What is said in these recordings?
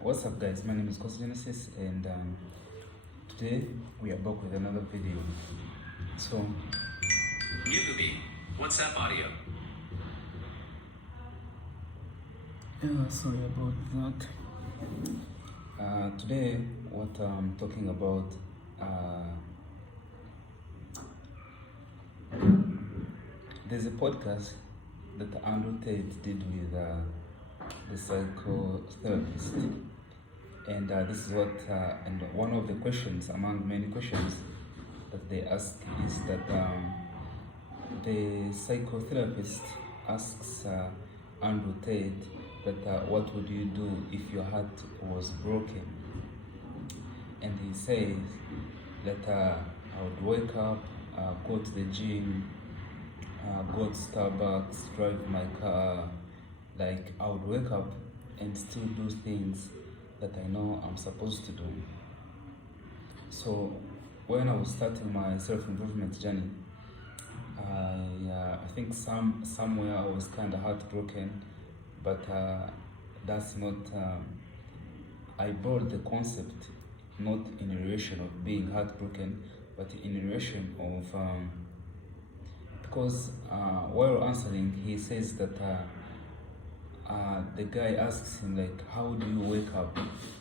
What's up, guys? My name is Costa Genesis, and today we are back with another video. So, New movie. WhatsApp audio. sorry about that. Today, what I'm talking about, there's a podcast that Andrew Tate did with the psychotherapist, and this is what, and one of the questions among many questions that they ask is that the psychotherapist asks Andrew Tate that what would you do if your heart was broken? And he says that I would wake up, go to the gym, go to Starbucks, drive my car. Like, I would wake up and still do things that I know I'm supposed to do. So when I was starting my self-improvement journey, I think somewhere I was kind of heartbroken, but that's not. I brought the concept not in relation of being heartbroken, but in relation of because while answering, he says that the guy asks him, like, how do you wake up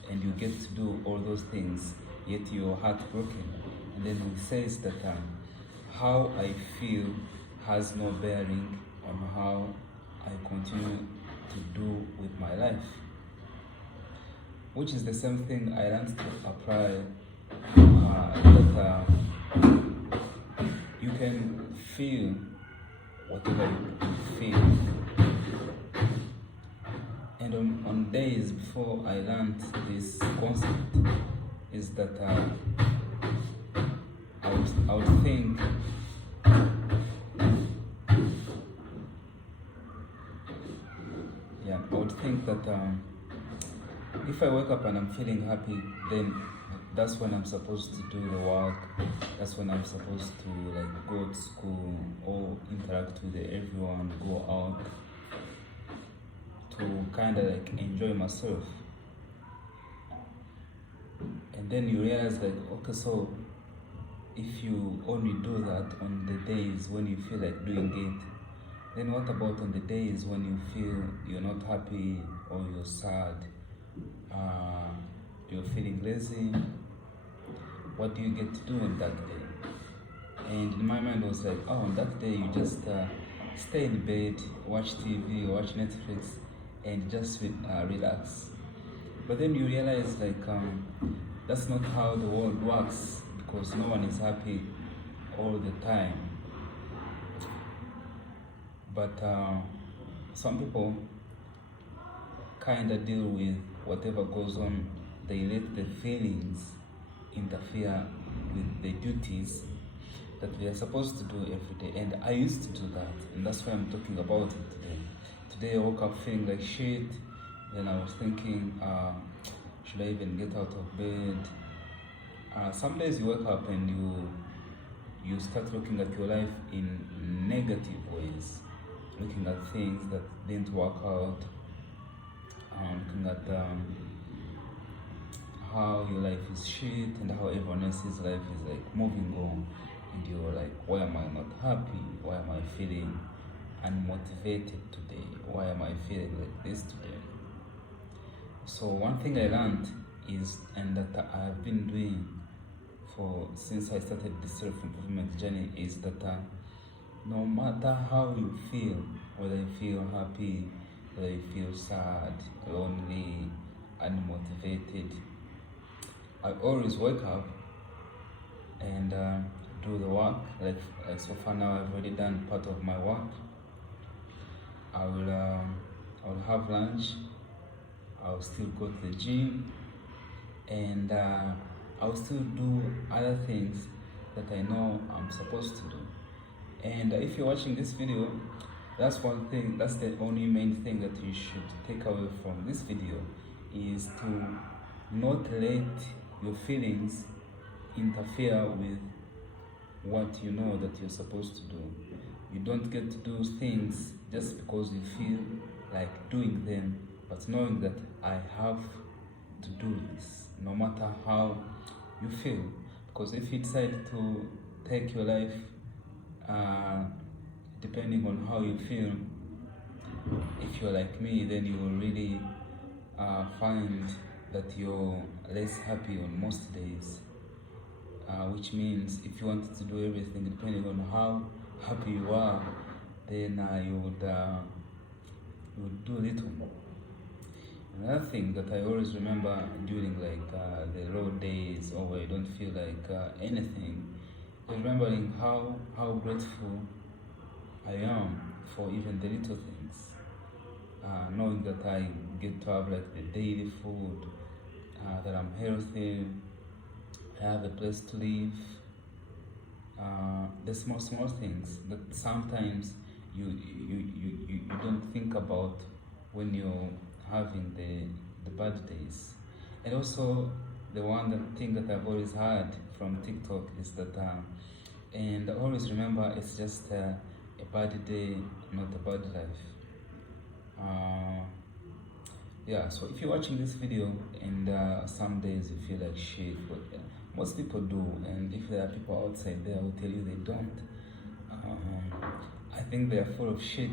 and you get to do all those things yet you're heartbroken? And then he says that how I feel has no bearing on how I continue to do with my life, which is the same thing I learned to apply, that you can feel whatever you feel. And on days before I learned this concept, is that I would think that if I wake up and I'm feeling happy, then that's when I'm supposed to do the work. That's when I'm supposed to, like, go to school or interact with everyone, go out to kind of like enjoy myself. And then you realize, like, okay, so if you only do that on the days when you feel like doing it, then what about on the days when you feel you're not happy or you're sad, you're feeling lazy? What do you get to do on that day? And in my mind, I was like, oh, on that day you just stay in bed, watch TV, watch Netflix, and just relax. But then you realize, like, that's not how the world works, because no one is happy all the time. But some people kind of deal with whatever goes on. They let the feelings interfere with the duties that we are supposed to do every day. And I used to do that, and that's why I'm talking about it today. Today I woke up feeling like shit. Then I was thinking, should I even get out of bed? Some days you wake up and you start looking at your life in negative ways, looking at things that didn't work out, looking at how your life is shit and how everyone else's life is like moving on, and you're like, why am I not happy? Why am I feeling unmotivated today? Why am I feeling like this today? So one thing I learned is, and that I've been doing since I started this self-improvement journey, is that no matter how you feel, whether you feel happy, whether you feel sad, lonely, unmotivated, I always wake up and do the work. Like so far now, I've already done part of my work. I will have lunch. I'll still go to the gym, and I'll still do other things that I know I'm supposed to do. And if you're watching this video, that's one thing, that's the only main thing that you should take away from this video, is to not let your feelings interfere with what you know that you're supposed to do. You don't get to do things just because you feel like doing them but knowing that I have to do this, no matter how you feel. Because if you decide to take your life, depending on how you feel, if you're like me, then you will really find that you're less happy on most days. Which means if you wanted to do everything depending on how happy you are, then you would do little. Another thing that I always remember during like the low days, or where I don't feel like anything, is remembering how grateful I am for even the little things. Knowing that I get to have like the daily food, that I'm healthy, I have a place to live. The small things that sometimes you don't think about when you're having the bad days. And also thing that I've always heard from TikTok is that and I always remember, it's just a bad day, not a bad life. Yeah, so if you're watching this video and some days you feel like shit, but most people do, and if there are people outside there who tell you they don't, I think they are full of shit.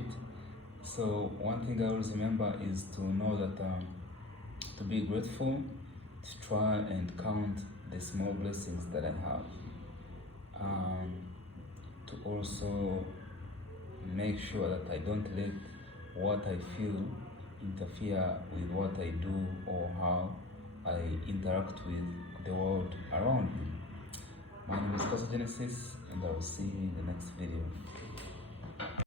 So one thing I always remember is to know that to be grateful, to try and count the small blessings that I have, to also make sure that I don't let what I feel interfere with what I do or how I interact with the world around me. My name is Pastor Genesis, and I will see you in the next video.